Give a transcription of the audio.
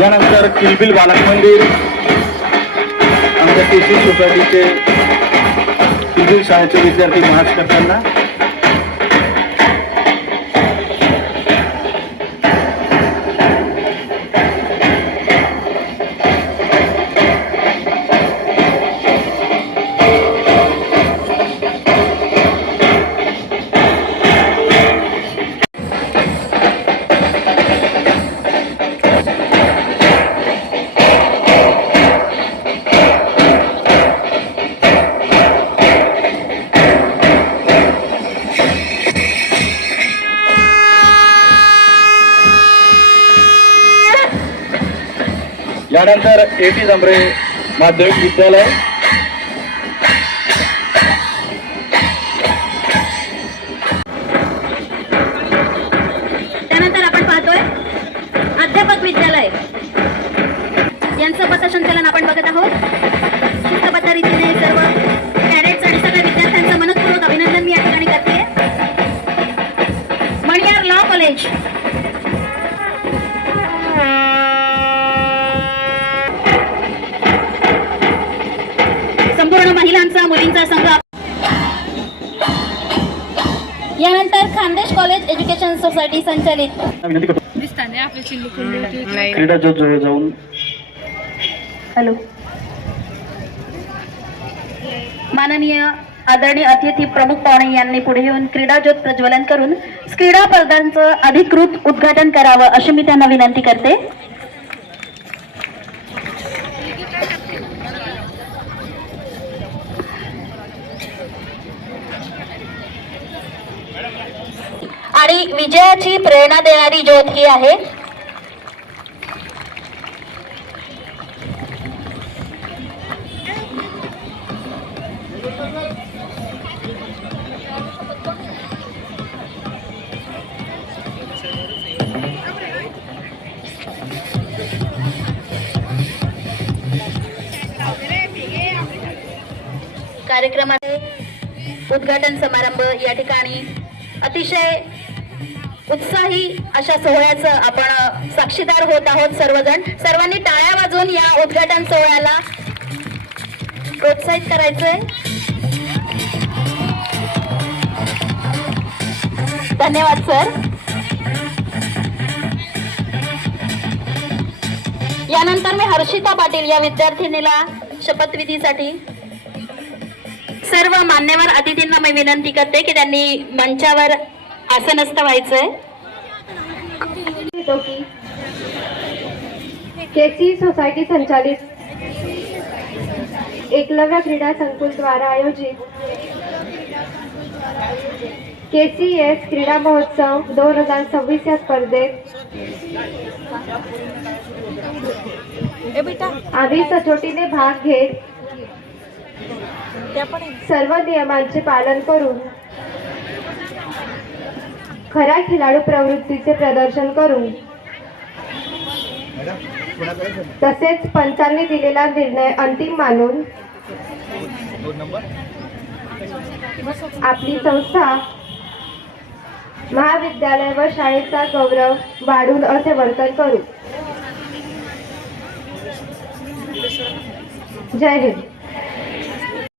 यानंतर किलबिल बालक मंदिर. आमच्या टी सी सोसायटीचे किलबिल शाळेचे विद्यार्थी महाराज करताना यानंतर ए टी जमरे माध्यमिक विद्यालय. त्यानंतर आपण पाहतोय अध्यापक विद्यालय. यांचं पथसंचलन आपण बघत आहोत. शिस्तबद्ध रीतीने सर्व कॅडेट्स आणि सगळ्या विद्यार्थ्यांचं मनपूर्वक अभिनंदन मी या ठिकाणी करते मणियार लॉ कॉलेज. महिलांचा मुलींचा संघ. यानंतर खानदेश कॉलेज एज्युकेशन सोसायटी संचालित. क्रीडा जवळ जाऊन. हॅलो. माननीय आदरणीय अतिथी प्रमुख पाहुणे यांनी पुढे येऊन क्रीडा ज्योत प्रज्वलन करून क्रीडा स्पर्धांचं अधिकृत उद्घाटन करावं अशी मी त्यांना विनंती करते. आणि विजयाची प्रेरणा देणारी ज्योत ही आहे. कार्यक्रमाचे उद्घाटन समारंभ या ठिकाणी अतिशय उत्साही अशा सोहळ्याचं आपण साक्षीदार होत आहोत सर्वजण. सर्वांनी टाळ्या वाजवून या उद्घाटन सोहळ्याला प्रोत्साहित करायचंय. धन्यवाद सर. यानंतर मी हर्षिता पाटील या विद्यार्थिनीला शपथविधीसाठी सर्व मान्यवर अतिथींना मी विनंती करते की त्यांनी मंचावर आसनस्थ व्हायचंय. केसी सोसायटी संचालित एकलव्य क्रीडा संकुल द्वारा आयोजित केसीएस क्रीडा महोत्सव दोन हजार सव्वीस या स्पर्धेत आम्ही सचोटीने भाग घेत सर्व नियमांचे पालन करून खऱ्या खेळाडू प्रवृत्तीचे प्रदर्शन करून. तसेच पंचांनी दिलेला निर्णय अंतिम मानून. आपली संस्था महाविद्यालय व शाळेचा गौरव वाढून असे वर्तन करू. जय हिंद.